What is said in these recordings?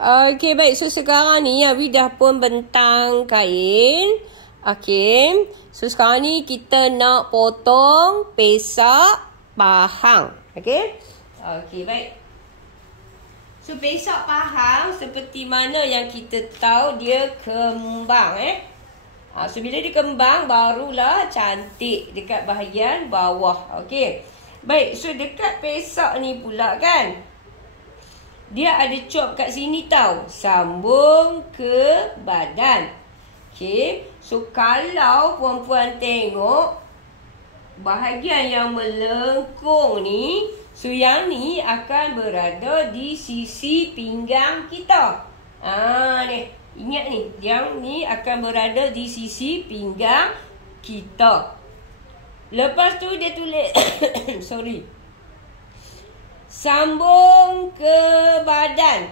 Okey, baik. So, sekarang ni Awi dah pun bentang kain. Okey. So, sekarang ni kita nak potong pesak pahang. Okey. Okey, baik. So, pesak pahang seperti mana yang kita tahu dia kembang. So, bila dia kembang, barulah cantik dekat bahagian bawah. Okey. Baik, so dekat pesak ni pula kan, dia ada chop kat sini tau. Sambung ke badan. Okey. So, kalau puan-puan tengok bahagian yang melengkung ni, so yang ni akan berada di sisi pinggang kita. Ni. Ingat ni. Yang ni akan berada di sisi pinggang kita. Lepas tu dia tulis sorry. Sambung ke badan.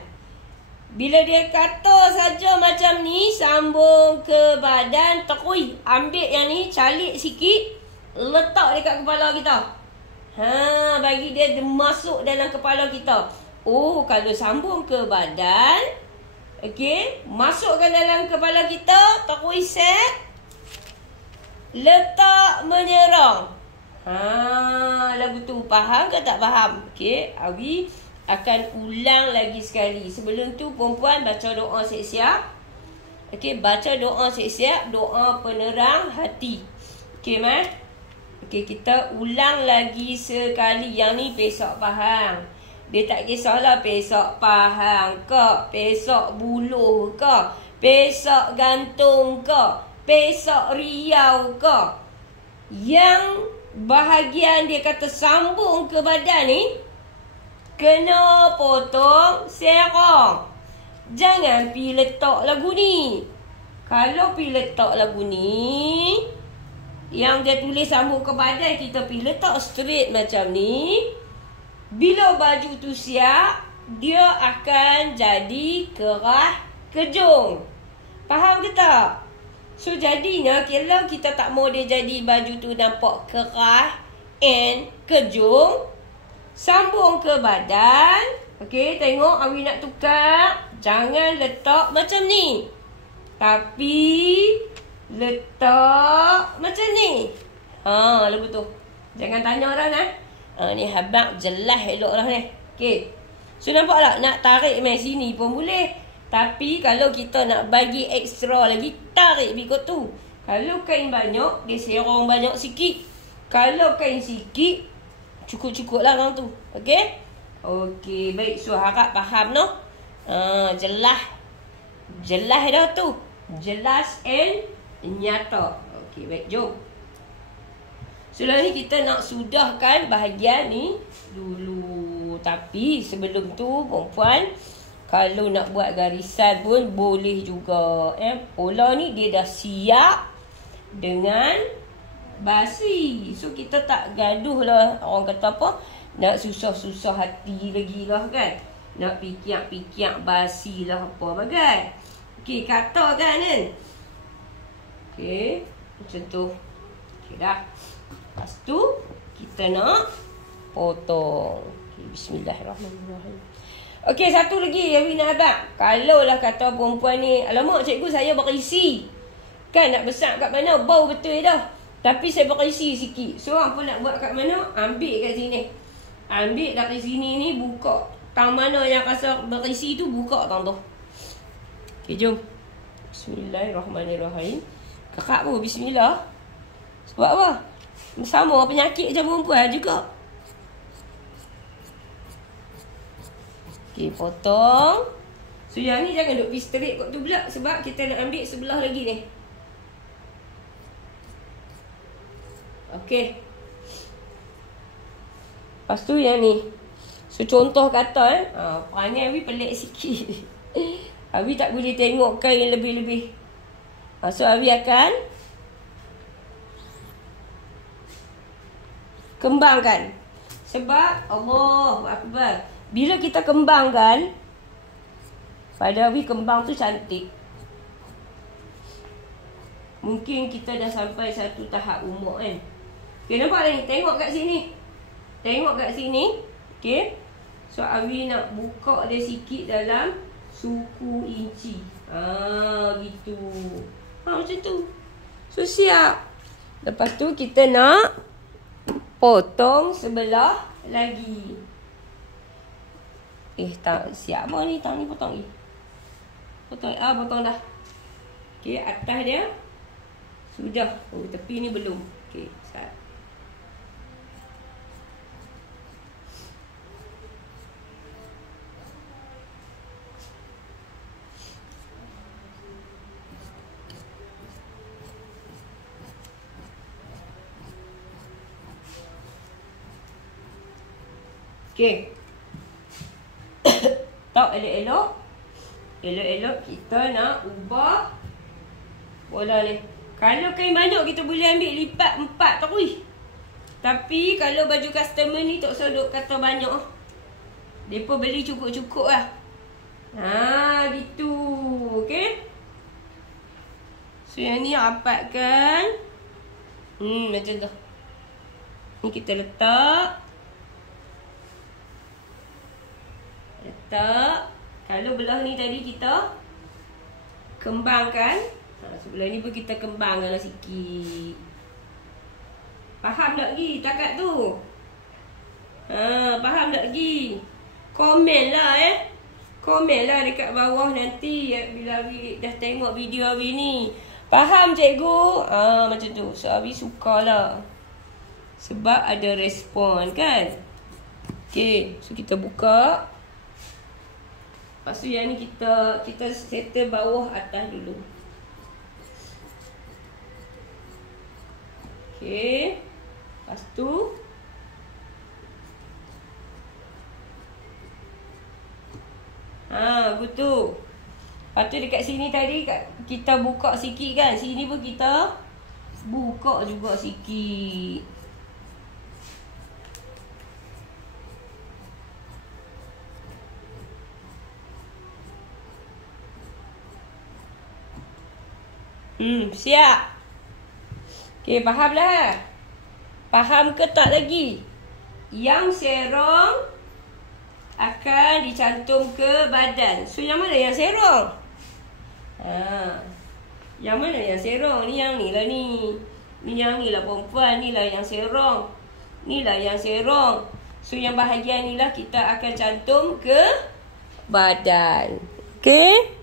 Bila dia kata saja macam ni, sambung ke badan, terui ambil yang ni, calik sikit, letak dekat kepala kita. Bagi dia masuk dalam kepala kita. Oh, kalau sambung ke badan, okey, masukkan dalam kepala kita, terui set, letak menyerang. Lagu tu faham ke tak faham? Okey, Awi akan ulang lagi sekali. Sebelum tu perempuan baca doa siap-siap. Okey, baca doa siap-siap, doa penerang hati. Okey, Mas. Okey, kita ulang lagi sekali. Yang ni pesak pahang. Dia tak kisahlah pesak pahang ke, pesak buluh ke, pesak gantung ke, pesak riau ke. Yang bahagian dia kata sambung ke badan ni, kena potong serong. Jangan pi letak lagu ni. Kalau pi letak lagu ni, yang dia tulis sambung ke badan, kita pi letak straight macam ni, bila baju tu siap, dia akan jadi kerah kejung. Faham ke tak? So, jadinya kalau kita tak mau dia jadi baju tu nampak kerah and kejung, sambung ke badan. Okey, tengok Awi nak tukar. Jangan letak macam ni, tapi letak macam ni. Lagu tu. Jangan tanya orang ni habang jelas elok lah ni. Okey. So, nampak tak? Nak tarik main sini pun boleh. Tapi kalau kita nak bagi ekstra lagi, tarik bikut tu. Kalau kain banyak, dia serong banyak sikit. Kalau kain sikit, cukup-cukup lah orang tu. Okey? Okey, baik. So, harap faham no? Jelas. Jelas dah tu. Jelas and nyata. Okey, baik. Jom. So, lah ni kita nak sudahkan bahagian ni dulu. Tapi sebelum tu, perempuan, kalau nak buat garisan pun boleh juga. Pola ni dia dah siap dengan basi. So, kita tak gaduh lah. Orang kata apa? Nak susah-susah hati lagi lah kan. Nak pikiak-pikiak basi lah apa bagai. Okey, kata kan? Okey, macam tu. Okey dah. Lepas tu, kita nak potong. Okay, bismillahirrahmanirrahim. Okey, satu lagi yang Awi nak abang. Kalau lah kata perempuan ni, alamak cikgu saya berisi. Kan nak besar kat mana, bau betul dah. Tapi saya berisi sikit. So, apa nak buat kat mana? Ambil kat sini. Ambil dari sini ni, buka. Tang mana yang rasa berisi tu, buka tang tu. Okey, jom. Bismillahirrahmanirrahim. Kakak pun bismillah. Sebab apa? Sama penyakit macam perempuan juga. Okey, potong. So, yang ni jangan duk pergi straight kot tu pula. Sebab kita nak ambil sebelah lagi ni. Okey. Lepas tu yang ni. So, contoh kata perangai Awi pelik sikit. Awi tak boleh tengok kain lebih-lebih. So, Awi akan kembangkan. Sebab Allahu Akbar, bila kita kembangkan, pada Awi kembang tu cantik. Mungkin kita dah sampai satu tahap umur kan. Okay, nampak ni? Tengok kat sini. Tengok kat sini. Okay. So, Awi nak buka dia sikit dalam suku inci. Gitu. Macam tu. So, siap. Lepas tu, kita nak potong sebelah lagi. Tak siap apa ni? Tang ni potong ni. Potong dah. Okey, atas dia sudah. Tepi ni belum. Okey, start. Okey. Tak elok-elok. Elok-elok kita nak ubah bola ni. Kalau kain banyak kita boleh ambil lipat 4 terus. Tapi kalau baju customer ni tak usah duk kata banyak. Depa beli cukup-cukup lah. Gitu. Okey. So yang ni rapatkan. Macam tu. Ni kita letak. Kalau belah ni tadi kita kembangkan. Sebelah ni pun kita kembangkan lah sikit. Faham tak lagi takat tu? Faham tak lagi? Komen lah Komen lah dekat bawah nanti bila Abi dah tengok video Abi ni. Faham cikgu? Macam tu. So Abi sukalah. Sebab ada respon kan? Okay. So kita buka. Lepas tu yang ni kita settle bawah atas dulu. Okey. Lepas tu betul. Lepas tu dekat sini tadi kita buka sikit kan. Sini pun kita buka juga sikit. Siap. Okey, faham lah. Faham ke tak lagi? Yang serong akan dicantum ke badan. So, yang mana yang serong? Yang mana yang serong? Ni yang ni lah ni. Ni yang ni lah perempuan. Ni lah yang serong. Ni lah yang serong. So, yang bahagian ni lah kita akan cantum ke badan. Okey?